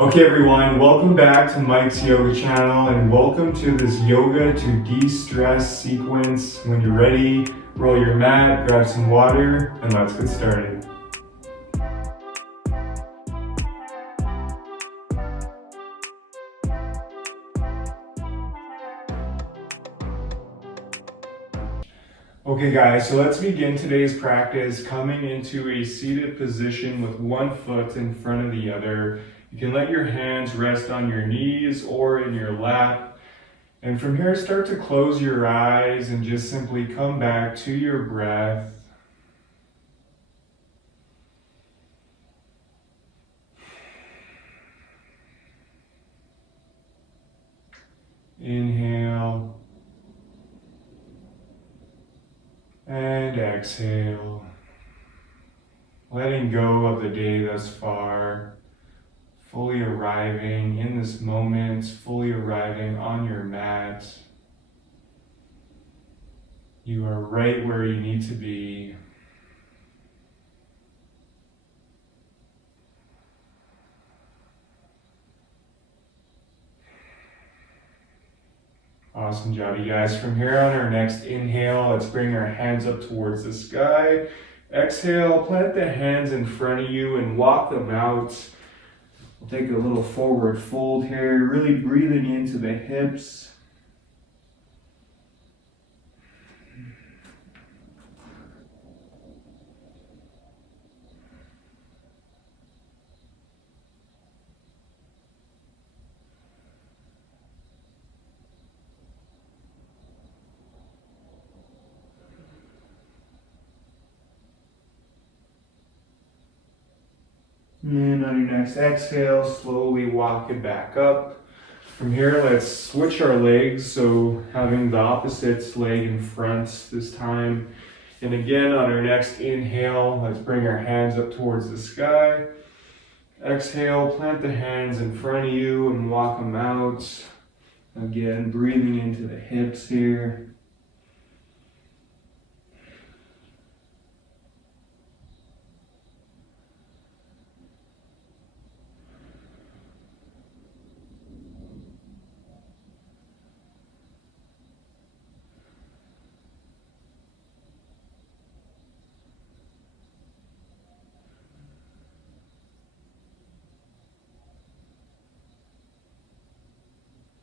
Okay everyone, welcome back to Mike's Yoga channel and welcome to this yoga to de-stress sequence. When you're ready, roll your mat, grab some water, and let's get started. Okay guys, so let's begin today's practice coming into a seated position with one foot in front of the other. You can let your hands rest on your knees or in your lap. And from here, start to close your eyes and just simply come back to your breath. Inhale and exhale. Letting go of the day thus far. Fully arriving in this moment, fully arriving on your mat. You are right where you need to be. Awesome job, you guys. From here on our next inhale, let's bring our hands up towards the sky. Exhale, plant the hands in front of you and walk them out. We'll take a little forward fold here, really breathing into the hips. And on your next exhale, slowly walk it back up. From here, let's switch our legs, so having the opposite leg in front this time. And again, on our next inhale, let's bring our hands up towards the sky. Exhale, plant the hands in front of you and walk them out. Again, breathing into the hips here.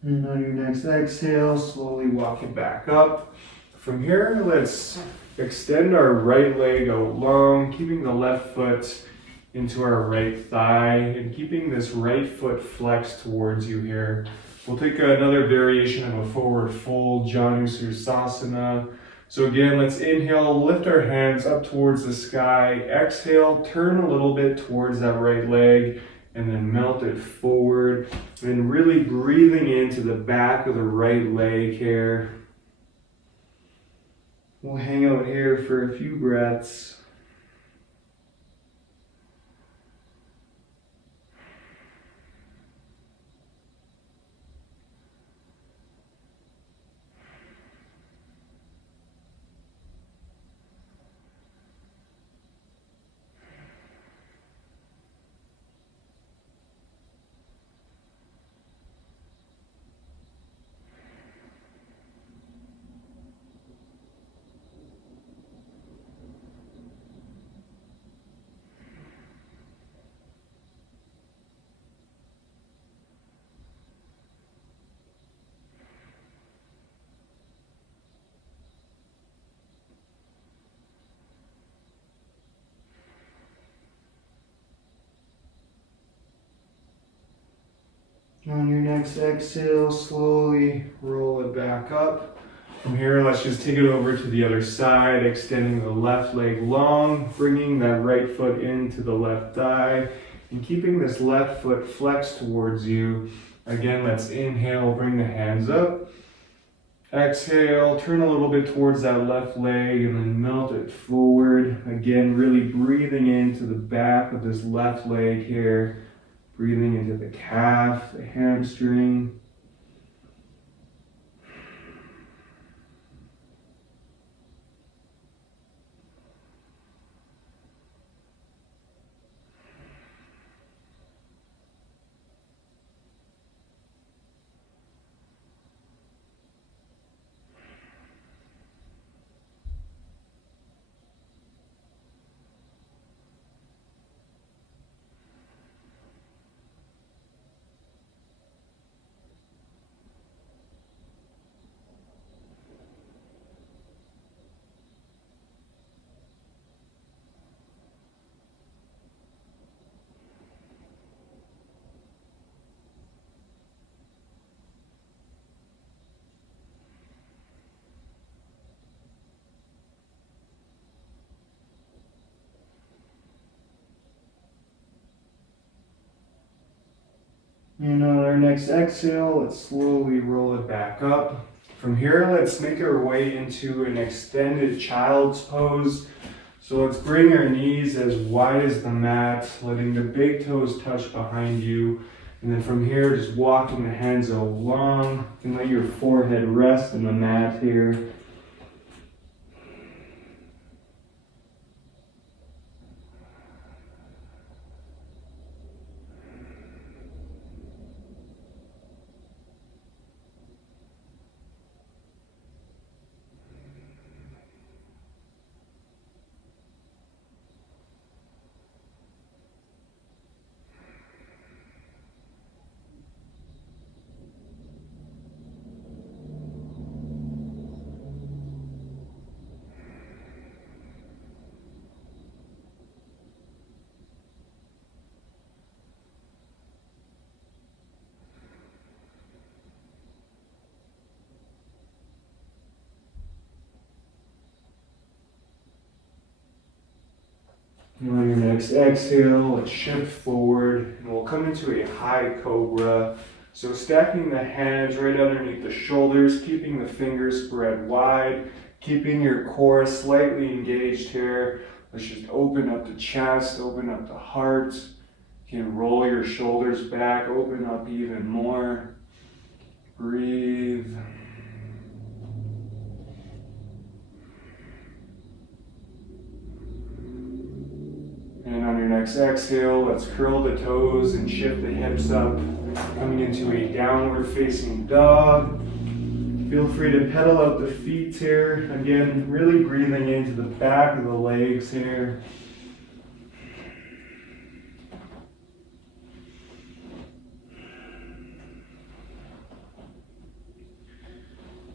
And on your next exhale, slowly walk it back up. From here, let's extend our right leg out long, keeping the left foot into our right thigh and keeping this right foot flexed towards you here. We'll take another variation of a forward fold, Janu Sirsasana. So again, let's inhale, lift our hands up towards the sky. Exhale, turn a little bit towards that right leg and then melt it forward. And really breathing into the back of the right leg here. We'll hang out here for a few breaths. On your next exhale, slowly roll it back up. From here, let's just take it over to the other side, extending the left leg long, bringing that right foot into the left thigh, and keeping this left foot flexed towards you. Again, let's inhale, bring the hands up. Exhale, turn a little bit towards that left leg and then melt it forward. Again, really breathing into the back of this left leg here. Breathing into the calf, the hamstring. And on our next exhale, let's slowly roll it back up. From here, let's make our way into an extended child's pose. So let's bring our knees as wide as the mat, letting the big toes touch behind you. And then from here, just walking the hands along and let your forehead rest in the mat here. And on your next exhale, let's shift forward and we'll come into a high cobra. So stacking the hands right underneath the shoulders, keeping the fingers spread wide, keeping your core slightly engaged here. Let's just open up the chest, open up the heart. You can roll your shoulders back, open up even more. Breathe. And on your next exhale, let's curl the toes and shift the hips up, coming into a downward facing dog. Feel free to pedal out the feet here. Again, really breathing into the back of the legs here.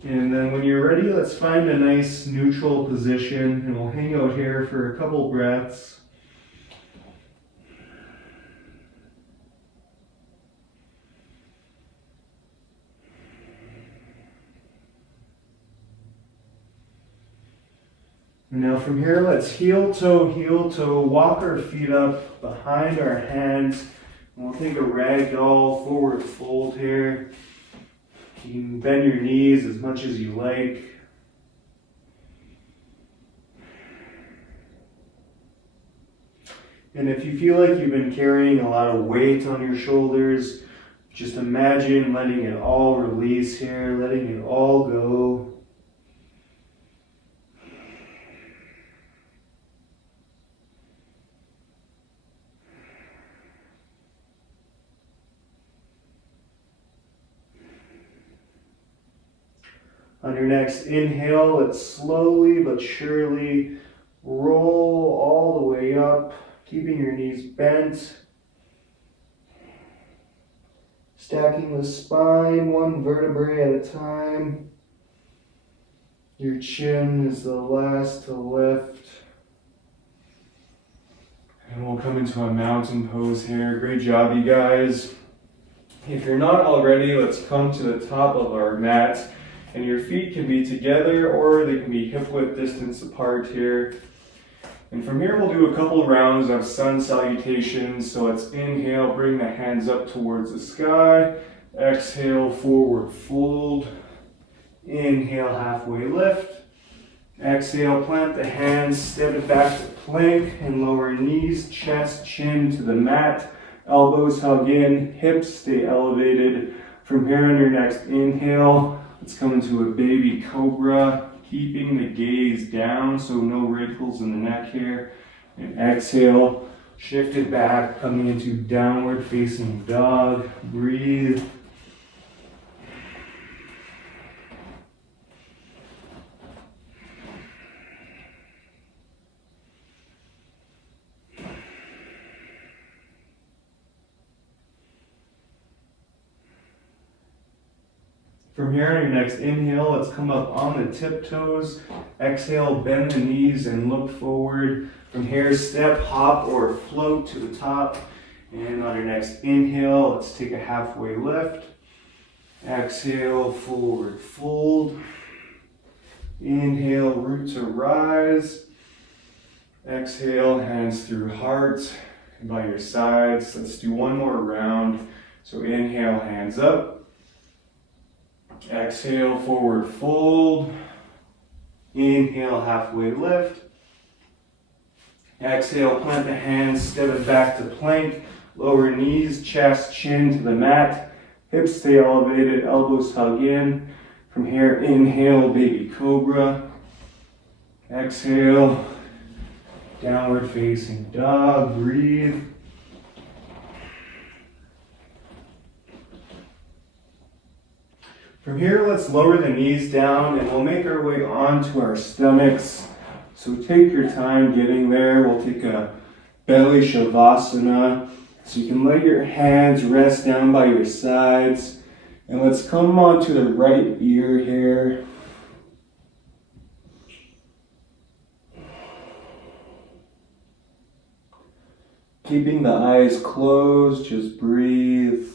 And then when you're ready, let's find a nice neutral position and we'll hang out here for a couple breaths. And now from here, let's heel toe, walk our feet up behind our hands. And we'll take a ragdoll forward fold here. You can bend your knees as much as you like. And if you feel like you've been carrying a lot of weight on your shoulders, just imagine letting it all release here, letting it all go. On your next inhale, let's slowly but surely roll all the way up, keeping your knees bent. Stacking the spine one vertebrae at a time. Your chin is the last to lift. And we'll come into a mountain pose here. Great job, you guys. If you're not already, let's come to the top of our mat. And your feet can be together or they can be hip-width distance apart here. And from here we'll do a couple rounds of sun salutations. So let's inhale, bring the hands up towards the sky. Exhale, forward fold. Inhale, halfway lift. Exhale, plant the hands, step it back to plank and lower knees, chest, chin to the mat. Elbows hug in, hips stay elevated. From here on your next inhale, let's come into a baby cobra, keeping the gaze down so no wrinkles in the neck here. And exhale, shift it back, coming into downward facing dog. Breathe. From here on your next inhale, let's come up on the tiptoes. Exhale, bend the knees and look forward. From here, step, hop, or float to the top. And on your next inhale, let's take a halfway lift. Exhale, forward fold. Inhale, root to rise. Exhale, hands through heart and by your sides. Let's do one more round. So inhale. Inhale, hands up. Exhale, forward fold. Inhale, halfway lift. Exhale, plant the hands, step it back to plank. Lower knees, chest, chin to the mat. Hips stay elevated, elbows hug in. From here, inhale, baby cobra. Exhale, downward facing dog. Breathe. From here, let's lower the knees down and we'll make our way onto our stomachs. So take your time getting there. We'll take a belly shavasana. So you can let your hands rest down by your sides. And let's come onto the right ear here. Keeping the eyes closed, just breathe.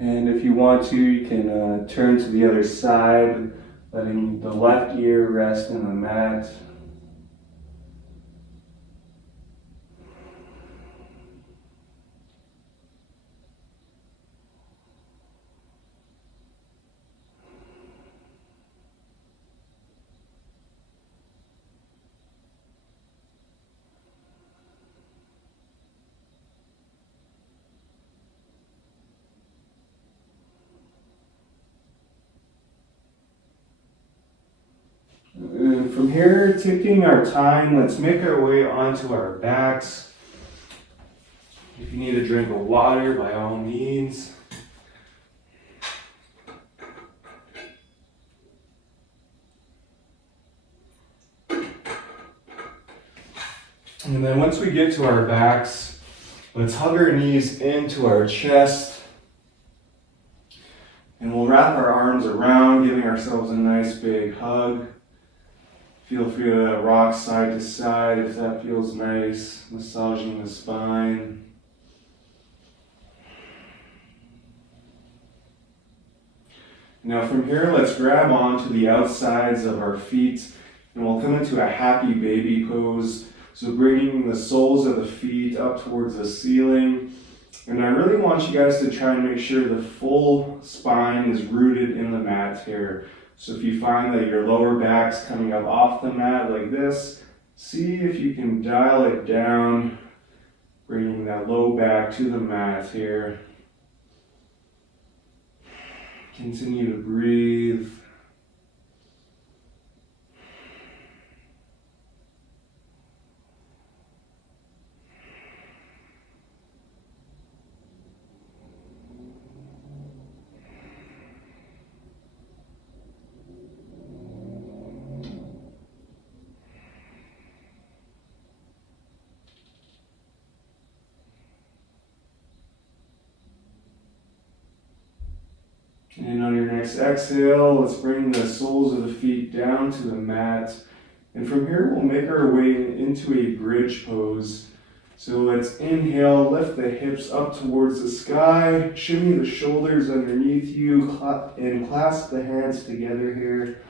And if you want to, you can turn to the other side, letting the left ear rest in the mat. And from here, taking our time, let's make our way onto our backs. If you need a drink of water, by all means. And then once we get to our backs, let's hug our knees into our chest. And we'll wrap our arms around, giving ourselves a nice big hug. Feel free to rock side to side if that feels nice, massaging the spine. Now from here, let's grab onto the outsides of our feet and we'll come into a happy baby pose. So bringing the soles of the feet up towards the ceiling. And I really want you guys to try and make sure the full spine is rooted in the mat here. So if you find that your lower back's coming up off the mat like this, see if you can dial it down, bringing that low back to the mat here. Continue to breathe. And on your next exhale, let's bring the soles of the feet down to the mat. And from here, we'll make our way into a bridge pose. So let's inhale, lift the hips up towards the sky, shimmy the shoulders underneath you, and clasp the hands together here.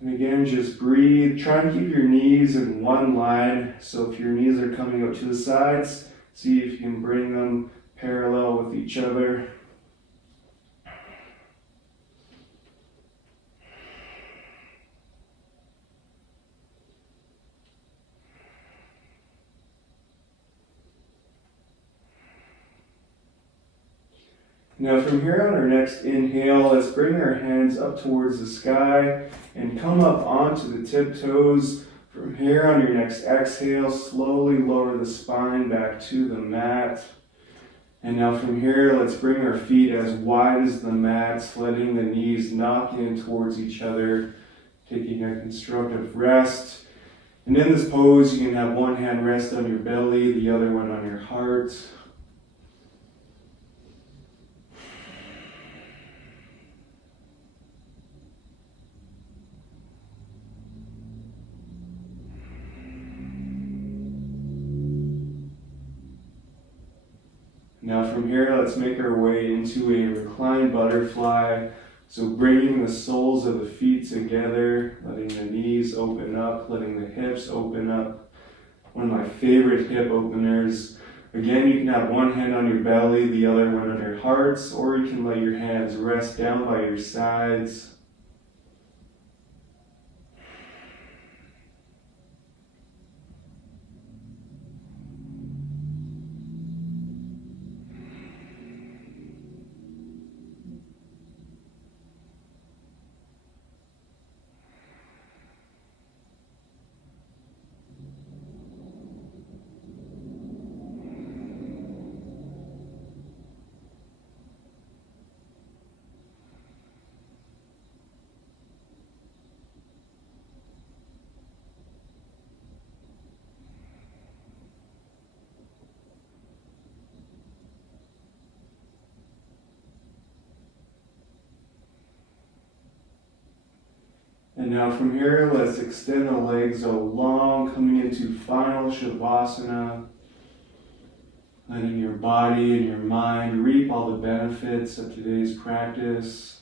And again, just breathe. Try and keep your knees in one line. So if your knees are coming up to the sides, see if you can bring them parallel with each other. Now from here on our next inhale, let's bring our hands up towards the sky and come up onto the tiptoes. From here on your next exhale, slowly lower the spine back to the mat. And now from here, let's bring our feet as wide as the mat, letting the knees knock in towards each other, taking a constructive rest. And in this pose, you can have one hand rest on your belly, the other one on your heart. Now from here, let's make our way into a reclined butterfly. So bringing the soles of the feet together, letting the knees open up, letting the hips open up. One of my favorite hip openers. Again, you can have one hand on your belly, the other one on your hearts, or you can let your hands rest down by your sides. And now from here, let's extend the legs out long, coming into final Shavasana. Letting your body and your mind reap all the benefits of today's practice.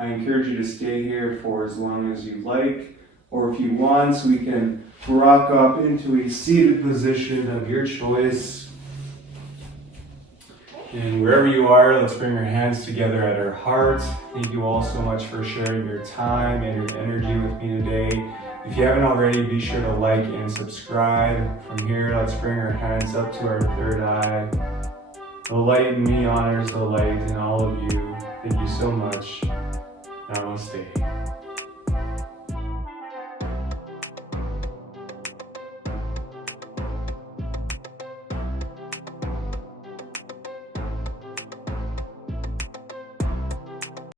I encourage you to stay here for as long as you like, or if you want, we can rock up into a seated position of your choice. And wherever you are, let's bring our hands together at our heart. Thank you all so much for sharing your time and your energy with me today. If you haven't already, be sure to like and subscribe. From here, let's bring our hands up to our third eye. The light in me honors the light in all of you. Thank you so much. Namaste.